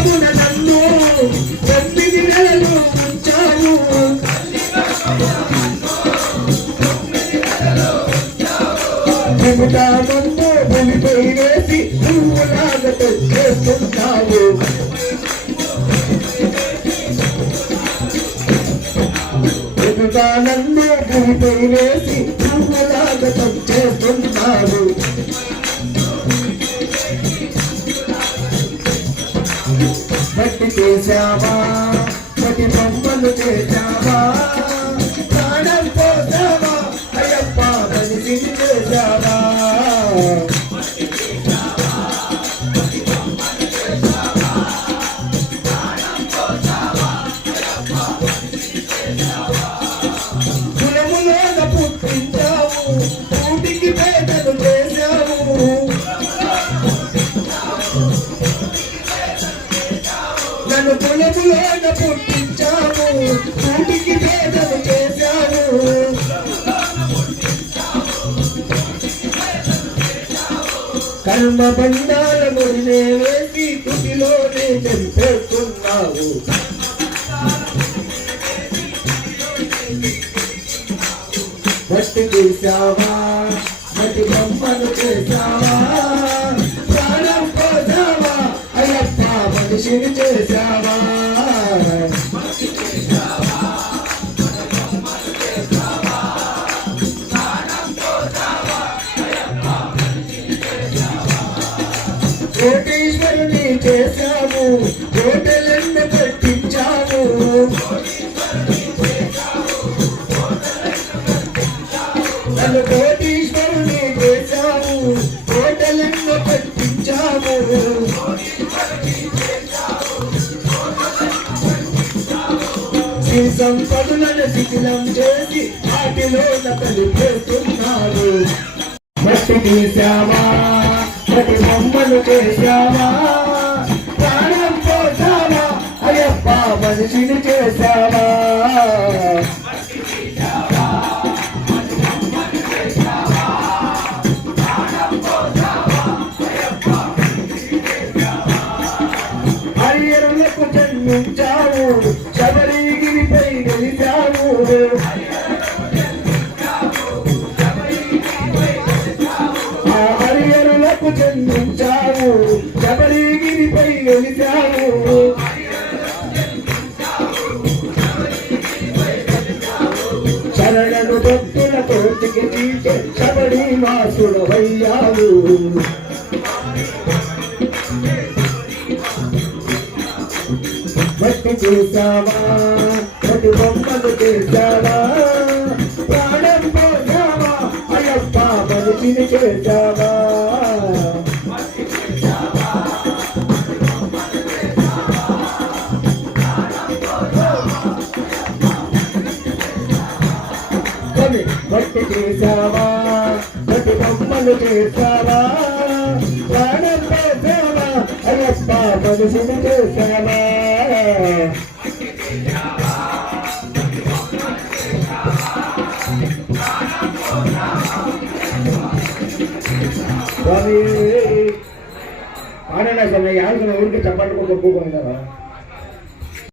గర్భమున నన్ను 9 నెలలు ఉంచావు. చెబుతా నన్ను భూమిపై వేసి నువ్వు లాగతో చేస్తుంటావు. చెబుతా నన్ను భూమిపై వేసి నువ్వు లాగతో చేస్తుంటావు. మట్టి చేశావా, మట్టి బొమ్మలు చేశావా, ప్రాణం పోసావా అయ్యప్ప మనిషిని చేశావా. కులములోన పుట్టించావు, కూటికి పేదలు చేశావు. నన్ను కులములోన పుట్టించావు, కూటికి పేదలు చేశావు. కర్మ బంధాల ముడినే వేసి తుదిలోనే చంపేస్తున్నావు. మట్టి చేశావా, మట్టి బొమ్మలు చేశావా, ప్రాణం పోసావా అయ్యప్ప మనిషిని చేశావా. కోటీశ్వరుని చేశావు, కోటెలెన్ను కట్టించావు. నన్ను కోటీశ్వరుని చేశావు, కోటెలెన్ను కట్టించావు. నీ సంపదలను శిథిలం చేసి వాటిలో కలిపేస్తున్నావు. మట్టి తీసావా, మట్టి బొమ్మలు చేశావా, ప్రాణం పోసావా అయ్యప్ప మనిషిని చేశావా. హరియరులకు జన్మించావు, శబరిగిరిపై గెలిచావు. హరియరులకు జన్మించావు, శబరిగిరిపై గెలిచావు. శరణను భక్తుల కోటికి తీసే శబరి వాసుడు అయ్యావు. మట్టి చేశావా, మట్టి బొమ్మలు చేశావా, ప్రాణం పోసావా అయ్యప్ప మనిషిని చేశావా. మట్టి చేశావా, మట్టి బొమ్మలు చేశావా, ప్రాణం పోసావా అయ్యప్ప మనిషిని చేశావా. పాడనా సమయ ఊరికి చప్పట్లు కొట్టుకోకుండా